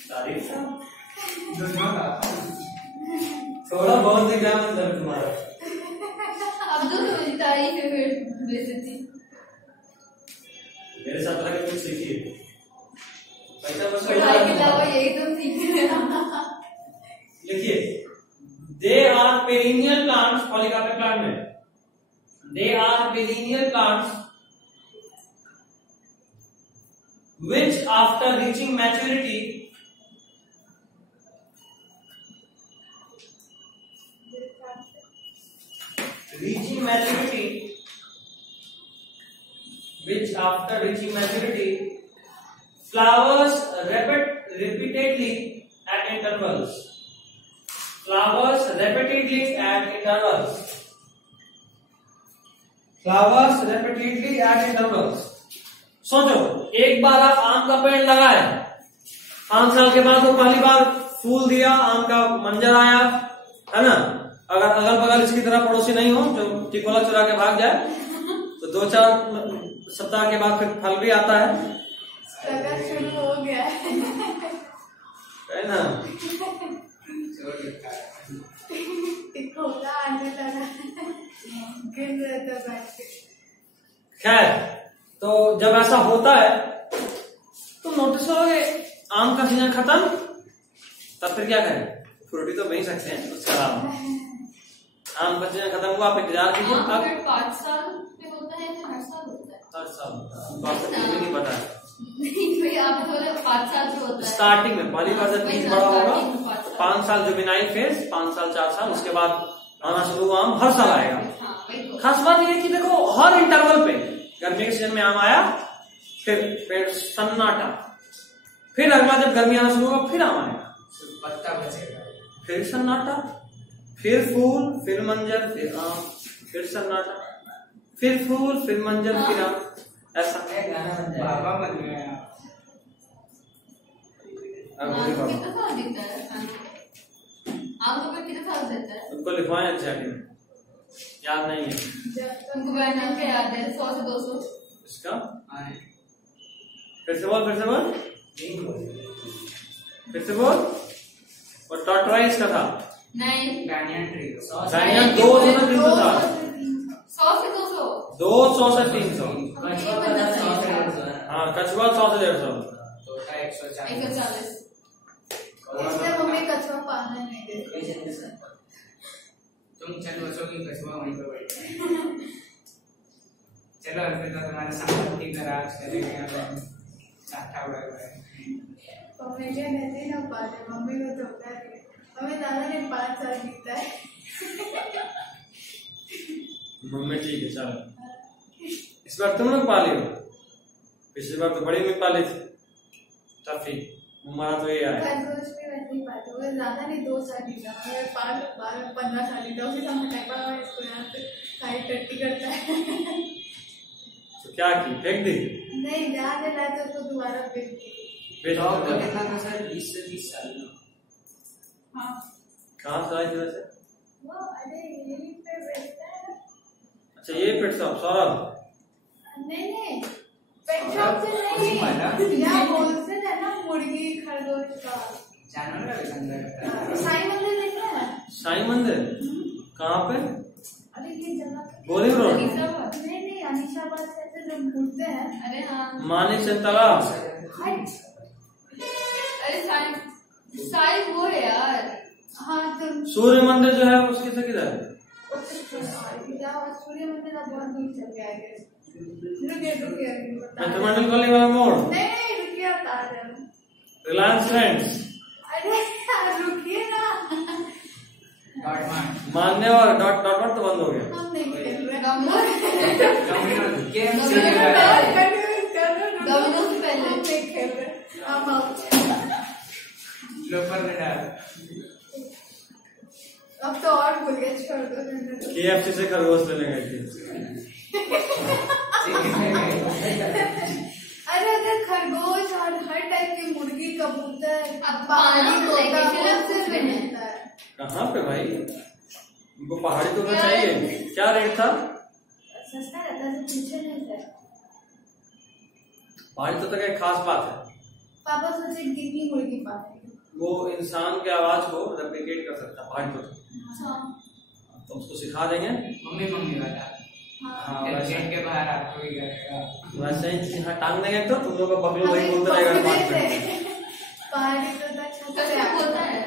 तारीफ दुनिया का थोड़ा बहुत ही क्या मतलब तुम्हारा। अब तो तारीफ है फिर बेइज्जती। मेरे साथ रह के कुछ सीखिए, पैसा बस पढ़ाई के अलावा यही तो सीख रहे हैं। लिखिए, they are perennial plants, polycarpic plant में they are perennial plants which after reaching maturity flowers repeatedly at intervals. Flowers repeatedly at intervals. Flowers repeatedly at intervals. सोचो, एक बार आप आम का पेड़ लगाए, 5 साल के बाद वो पहली बार फूल दिया, आम का मंजर आया, है ना। अगर अगल बगल इसकी तरह पड़ोसी नहीं हो जो टिकोला चुरा के भाग जाए, तो 2-4 सप्ताह के बाद फिर फल भी आता है। शुरू हो गया है ना। टिकोला आने लगा, गिन रहे थे बैठ के। खैर, तो जब ऐसा होता है तो नोटिस करोगे आम का सीजन खत्म, तब फिर क्या करें, फ्रूटी तो बेच सकते हैं, उसके अलावा आम का सीजन खत्म हुआ, आप इंतजार कीजिए। अब 5 साल में होता है, हर साल होता है। हर साल नहीं पता है, नहीं भैया आप बोले 5 साल से होता है। स्टार्टिंग में पहली बार जब बीज बड़ा होगा, 5 साल जुवेनाइल फेज, 5 साल 4 साल, उसके बाद आना शुरू आम हर साल आएगा। खास बात यह है कि देखो हर इंटरवल पे, गर्मी के सीजन में आम आया, फिर सन्नाटा, फिर अगला जब गर्मी आना शुरू होगा फिर आम आएगा, पत्ता बचेगा, फिर सन्नाटा, फिर फूल, फिर मंजर, फिर आम, फिर सन्नाटा, फिर फूल, फिर मंजर, फिर आम। ऐसा बाबा बन गया। कितना साल देता है आम का पेड़, कितना साल देता है? उनको लिखवाएं चैट में, याद नहीं है उनको बैठना क्या याद है? 100 से 200 इसका। फिर से बोल, फिर से बोल, फिर से बोल। और टॉर्टोइस का था नहीं, गानियन ट्री, गानियन 200 से 300 साल, 100 से 200, 200 से 300। हाँ, कछुआ 100 से 150, तोता 140। 140। इसलिए मम्मी कछुआ पालने नहीं देती। तुम चलो बच्चों की कछुआ वहीं पे बैठे। चलो फिर तो तुम्हारे सामने की तरह चले गए, चाटा उड़ा गया। मम्मी क्या कहती ना पाले, मम्मी को तो होता है, हमें दादा ने 5 साल बीता है। मम्मी ठीक है, चलो इस बार तुम लोग पाले हो, पिछली बार तो बड़ी में पाले थे, तब ठीक हमारा तो ये आया। खरगोश भी वैसे ही पाते हो, ज्यादा नहीं 2 साल बीता, हमें 15 साल बीता, उसी समय टाइम पर इसको यहाँ पे साइड टट्टी करता है। तो क्या की, फेंक दी? नहीं, ध्यान दिलाया तो उसको दोबारा फेंक दी। कितना था सर? 20 से 30 साल। हाँ, कहाँ से आई थी वैसे? वो अरे यही पे बैठता है। अच्छा ये पेट शॉप, सौरभ? नहीं, पेट शॉप से नहीं, यहाँ होलसेल है ना मुर्गी खरगोश का। जानवर का अंदर साईं मंदिर देख रहे हैं? साईं मंदिर कहाँ पे? अरे ये जगह बोलिंग रोड? नहीं, अनीशाबाद से ऐसे लोग घूमते हैं। अरे हाँ, मानिक चंद तालाब। हट, अरे साई वो है यार। हाँ तो सूर्य मंदिर जो है उसकी से किधर है? सूर्य मंदिर आप बहुत दूर चल गए आगे। रुकिए मेट्रोमंडल कॉलोनी वाला मोड़, नहीं रुकिए बता रहे हैं। रिलायंस फ्रेंड्स, अरे रुकिए ना, मान्य और डॉट तो बंद हो गया। हम नहीं खेल रहे। डोमिनोज से पहले हम नहीं खेल रहे। हम लोपर में डाल। अब तो और भूल गए, छोड़ दो। KFC से खरगोश लेने गए थे। अरे अगर खरगोश और हर टाइप की मुर्गी, कबूतर, अब पहाड़ी तोता सिर्फ बहुत से मिलता है। कहाँ पे भाई? उनको पहाड़ी तो चाहिए। क्या रेट था? सस्ता रहता है, पीछे नहीं था। पहाड़ी तोता का एक खास बात है, पापा सोचे गिनी मुर्गी पाले, वो इंसान की आवाज को रेप्लिकेट कर सकता है पहाड़ी तोता। तो उसको सिखा देंगे। मम्मी वाला। हाँ, गेट के बाहर आपको ही करेगा। वैसे ही यहाँ टांग देंगे तो तुम लोग का बकलो वही बोलता रहेगा बात में। पहाड़ी तोता छत पे होता है।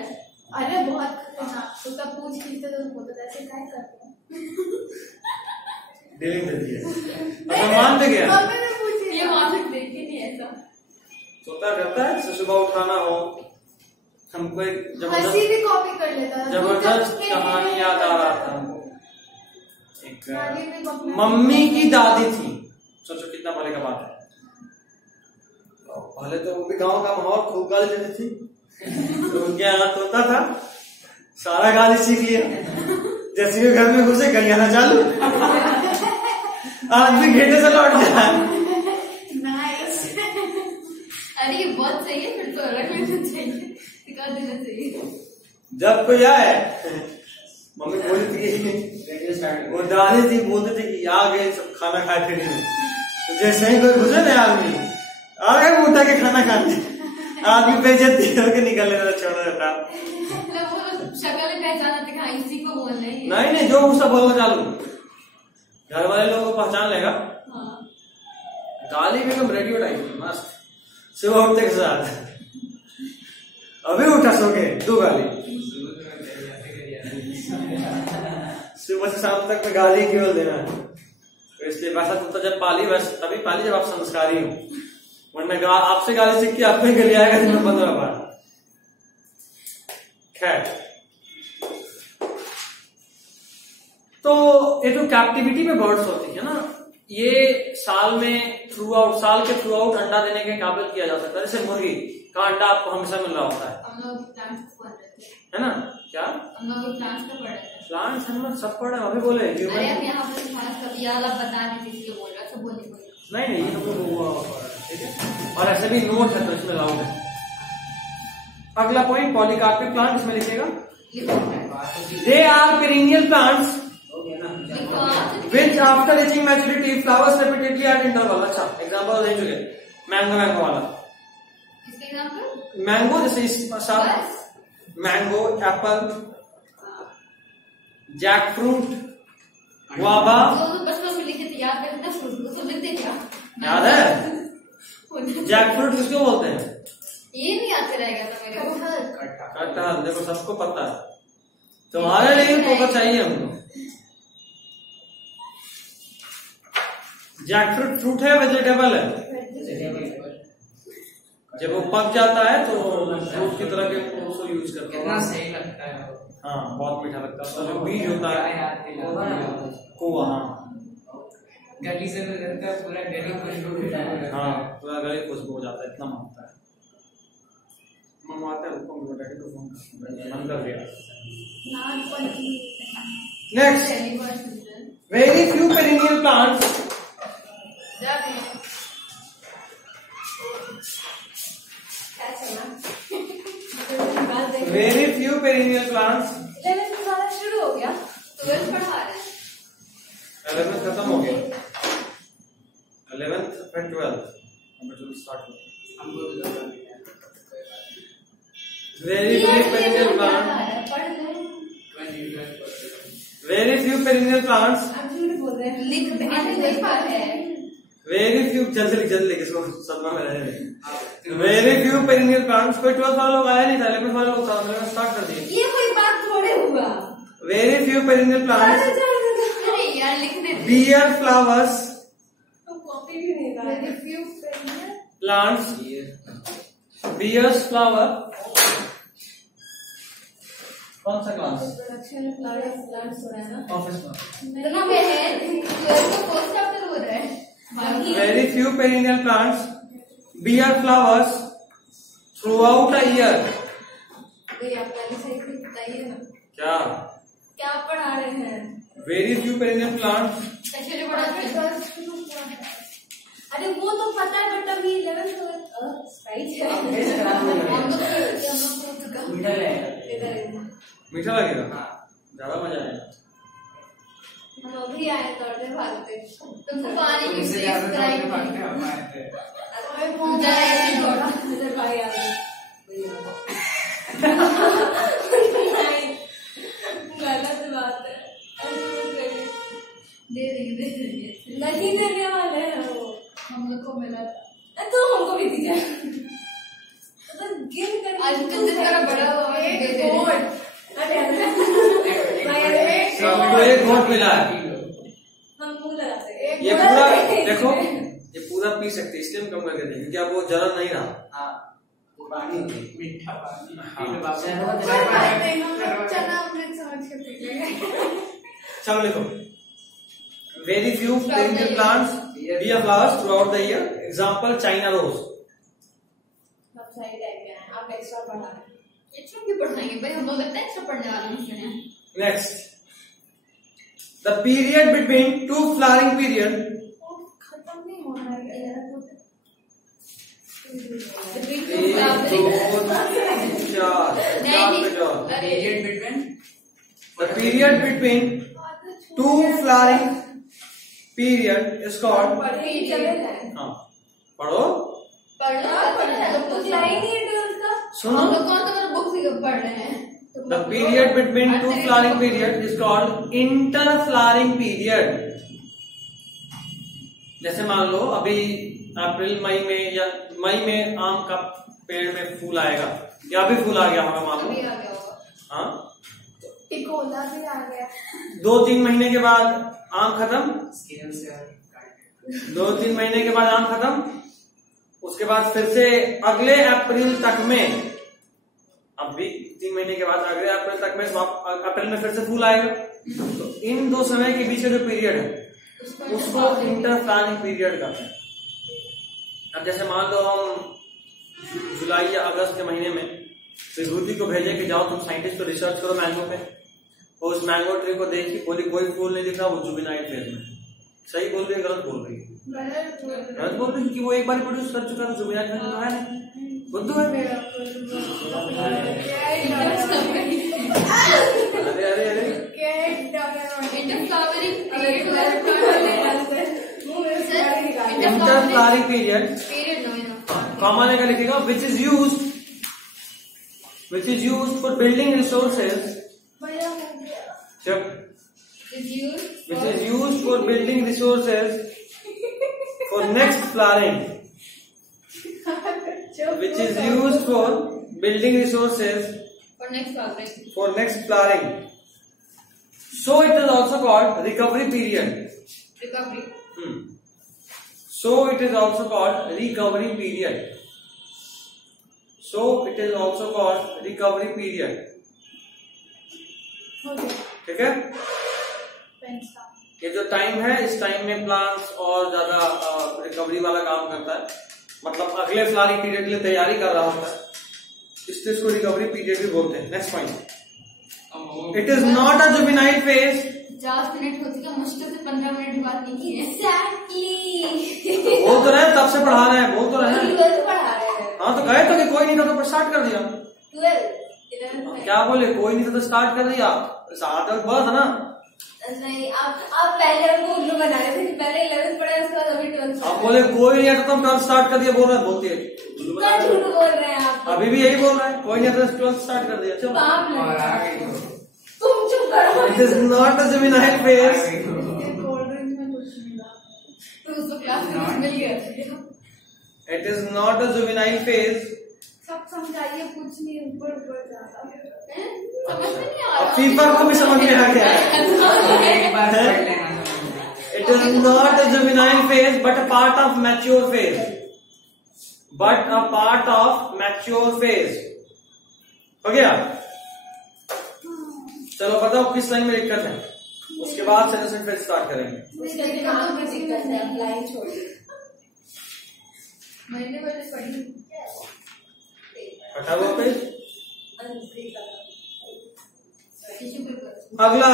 अरे बहुत खतरनाक, उसका पूछ खींचते तो होता था, ऐसे क्या करते हैं। डीलिंग देती है। अब मान पे गया। मम्मी ने पूछी ये मान सकते हैं कि नहीं ऐसा? सोता करता है, सुबह उठाना हो, हमको एक हंसी भी कॉपी कर लेता था। जबरदस्त कहानी याद आ रहा था हमको। एक नानी भी बकरी- मम्मी की दादी थी, सोचो कितना पहले का बात है। पहले तो वो भी गाँव का माहौल खूब गाली देती थी, तो उनके यहाँ तोता था, सारा गाली सीख लिया। जैसे भी घर में घुसे गलियाना चालू, आज भी घेटे से लौट जाए। नाइस। अरे ये बहुत सही है, फिर तो रख लेना चाहिए, सिखा देना चाहिए। जब कोई आए, मम्मी बोली थी, वो दादी थी बोलते थे कि आ गए सब खाना खाए फिर तो जैसे ही कोई घुसे ना आदमी आ गए उठा के खाना खाते, आदमी बेइज्जती होकर निकल लेना छोड़ देता। मतलब वो शक्ल में पहचाना था कि इसी को बोल रहे हैं। नहीं जो उसका बोलना चालू, घर वाले लोगों को पहचान लेगा। हाँ। गाली भी एकदम रेडी उठाई मस्त, सुबह उठते के साथ अभी उठा सो के 2 गाली, सुबह से शाम तक में गाली केवल देना है। तो इसलिए वैसा कुत्ता जब पाली वैसे तभी पाली जब आप संस्कारी हो, वरना आपसे गाली सीख के अपने के लिए आएगा दिन में 15 बार। खैर, तो ये जो कैप्टिविटी में बर्ड्स होती है ना, ये साल के थ्रू आउट अंडा देने के काबिल किया जा सकता है। जैसे मुर्गी का अंडा आपको हमेशा मिल रहा होता है, हम लोग प्लांट्स को पढ़ रहे थे। है ना? क्या हम लोग प्लांट्स को पढ़ रहे थे। प्लांट्स एनिमल सब पढ़े, अभी बोले अरे अब यहाँ पर खास कभी यार आप बता नहीं किसके बोल रहा, सब बोले नहीं ये हम लोग हुआ ठीक है। और ऐसे भी नोट है तो इसमें लाउड है। अगला पॉइंट पॉलीकार्पिक प्लांट, इसमें लिखेगा they are perennial plants which after reaching maturity flowers repeatedly at interval। अच्छा एग्जांपल दे चुके, मैंगो वाला। इसका एग्जांपल मैंगो, जैसे इस साथ mango, apple, jackfruit, guava. तो बचपन में लिखे थे, याद करते ना फ्रूट को, तो लिखते क्या याद है? जैक फ्रूट किसको बोलते हैं? ये नहीं याद रहेगा तो मेरे को। कटहल, देखो सबको पता है, तुम्हारे लिए तो चाहिए हमको। जैक फ्रूट फ्रूट है, वेजिटेबल है। जब वो पक जाता है तो फ्रूट की तरह के उसको यूज करते हैं। कितना सही लगता है वो। हाँ बहुत मीठा लगता है, उसका जो बीज होता है कोवा। हाँ गली से तो लगता है पूरा गली खुशबू। हाँ पूरा गले खुशबू हो जाता है, इतना मांगता है। मम्मा आता है उसको मन कर दिया। Next, very few perennial plants. Very few perennial plants. 11th पढ़ाना शुरू हो गया, 12th पढ़ा रहे हैं। 11th खत्म हो गया, 11th फिर 12th स्टार्ट हो। Very few perennial plant, very few perennial plants, लिख पाते हैं। वेरी फ्यू, जल्दी इसको सदमा में रहने दें। Very few perennial plants. कोई 12th वाला लोग आया नहीं था, 11th वाला लोग था, मैंने स्टार्ट कर दिया। ये कोई बात हुआ? Very few perennial plants अरे यार लिखने दे। bear flowers. कॉपी भी नहीं था। Very few perennial Plants bears flower. कौन सा क्लास? प्रोडक्शन प्लांट्स हो रहा है ना। ऑफिस में। इतना में है, ट्वेल्थ का फर्स्ट चैप्टर हो रहा है। बाकी Very few perennial plants bear flowers throughout a year. ये आप पहले से ही बताइए ना। क्या? क्या पढ़ा रहे हैं? Very few perennial plants. Actually बड़ा अरे वो तो पता है बट अभी 11th स्पाइस है। हम लोग मीठा लगेगा। मीठा लगेगा? ज्यादा मजा आएगा। हम अभी आए दौड़ते भागते। तुमको पानी की उससे फ्रीज ज्यादा कराएंगे। भागते हम आए थे। अरे पहुंच जाए ऐसे दौड़ा इधर भाई आ गए। गलत बात है। दे देंगे नहीं देने वाले हैं वो। हम लोग को मिला था। तो हमको भी दीजिए। तो गिन कर आज तो जितना बड़ा हुआ है, दे दे। सबको एक वोट मिला है। हम मुंह लगाते हैं। ये पूरा देखो, ये पूरा पी सकते हैं, इसलिए हम कम करके देंगे क्योंकि अब वो जरा नहीं रहा। हाँ, वो पानी मीठा पानी। हाँ। चना अमृत समझ के पी लेंगे। चलो लिखो। Very few perennial plants bear flowers throughout the year. Example China rose. सब सही टाइप के हैं। आप एक्स्ट्रा पढ़ा रहे हैं। एक्स्ट्रा क्यों पढ़ाएंगे भाई, हम लोग इतना एक्स्ट्रा पढ़ने वाले नहीं हैं। Next, the period between two flowering period. खत्म नहीं हो रहा है। एक, दो, चार, चार पे जाओ। Period between The period between two flowering period is called. पढ़े ही चले जाए। हाँ, पढ़ो। पढ़ना तो कुछ लाइन ही है ट्वेल्थ का। सुनो। हम लोग कौन सा बुक से पढ़ रहे हैं? The period between two flowering period is called interflowering period. जैसे मान लो अभी अप्रैल मई में या मई में आम का पेड़ में फूल आएगा या अभी फूल आ गया होगा मान लो। अभी आ गया होगा। हाँ, टिकोला भी आ गया। 2-3 महीने के बाद आम खत्म। स्केल से 2-3 महीने के बाद आम खत्म। उसके बाद फिर से अगले अप्रैल तक में, अब भी 3 महीने के बाद अगले अप्रैल तक में अप्रैल में फिर से फूल आएगा। तो इन दो समय के बीच का जो पीरियड है उसको इंटरफ्लावरिंग पीरियड कहते हैं। अब जैसे मान लो हम जुलाई या अगस्त के महीने में विभूति को भेजे कि जाओ तुम साइंटिस्ट को रिसर्च करो मैंगो पे, और उस मैंगो ट्री को देख के बोली कोई फूल नहीं दिख रहा, वो जुबिनाइल फेज में। सही बोल रही है गलत बोल रही है? गलत बोल रही है, क्योंकि वो एक बार प्रोड्यूस कर चुका है, जुबिनाइल फेज में तो है नहीं। बुद्धू है। अरे अरे अरे इंटरफ्लावरिंग इंटरफ्लावरिंग पीरियड पीरियड नो कॉमा लेकर लिखेगा which is used for building resources. Which is used for building resources for next flowering. Which is used for building resources for next flowering. So it is also called recovery period. recovery. So it is also called recovery period. So it is also called recovery period. ठीक है? ये जो टाइम है इस टाइम में प्लांट्स और ज्यादा रिकवरी वाला काम करता है, मतलब अगले फ्लावरिंग पीरियड के लिए तैयारी कर रहा होता है, इसलिए इसको रिकवरी पीरियड भी बोलते हैं। Next point, it is not a juvenile phase. 50 minute हो चुका, मुश्किल से 15 मिनट बात नहीं की है। बोल तो रहे तब से पढ़ा रहे हैं, बोल तो रहे हैं। पढ़ा रहे हैं। हाँ तो गए तो कि कोई नहीं था तो स्टार्ट कर दिया। 12 क्या बोले कोई नहीं था तो स्टार्ट कर दिया, साथ बस है ना। नहीं आप पहले हमको उल्लू बना रहे थे कि पहले 11th पढ़े उसके बाद अभी 12th। आप बोले कोई नहीं आता तो हम स्टार्ट कर दिया, बोल रहे बोलती है झूठ बोल रहे हैं आप। अभी भी यही बोल रहा है, कोई नहीं आता तो 12th स्टार्ट कर दिया। चलो पाप और लगा। आ गई तो तुम चुप करो। It is not a juvenile phase. Cold drink में कुछ मिला तो उसको क्लास में मिल गया था। It is not a juvenile phase. सब समझाइए, कुछ नहीं, ऊपर ऊपर ज्यादा समझ में नहीं आ रहा। फीफा को भी समझ में आ गया है। एक बार पढ़ लेना समझ में। It is not a juvenile phase, but a part of mature phase. But a part of mature phase. हो गया? चलो बताओ किस लाइन में दिक्कत है, उसके बाद सेनेसेंट फेज स्टार्ट करेंगे। मैंने पहले पढ़ी हटा हुआ पेज। Tissue paper. अगला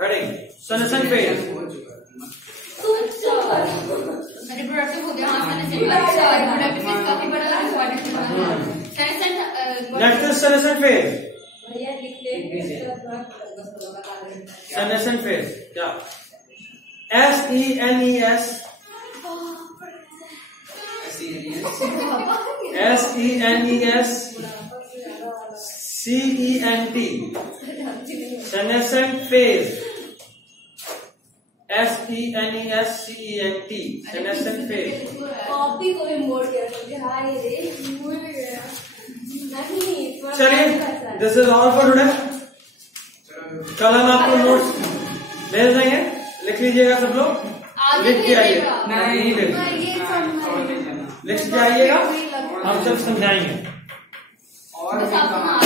हेडिंग सेनेसेंट फेज। रिप्रोडक्टिव हो गया। हाँ, रिप्रोडक्टिव फेज काफी बड़ा नेक्स्ट इज सेनेसेंट फेज। भैया लिख ले। सेनेसेंट फेज क्या? SENES CENT senescent phase। SENESCENT senescent phase। Copy को भी मोड़ के रखोगे। हाय रे भूल गया। नहीं चलिए this is all for today. कल हम आपको नोट्स भेज देंगे, लिख लीजिएगा सब लोग, लिख के आइएगा। नहीं लिख के आइएगा, हम सब समझाएंगे। और भी कहाँ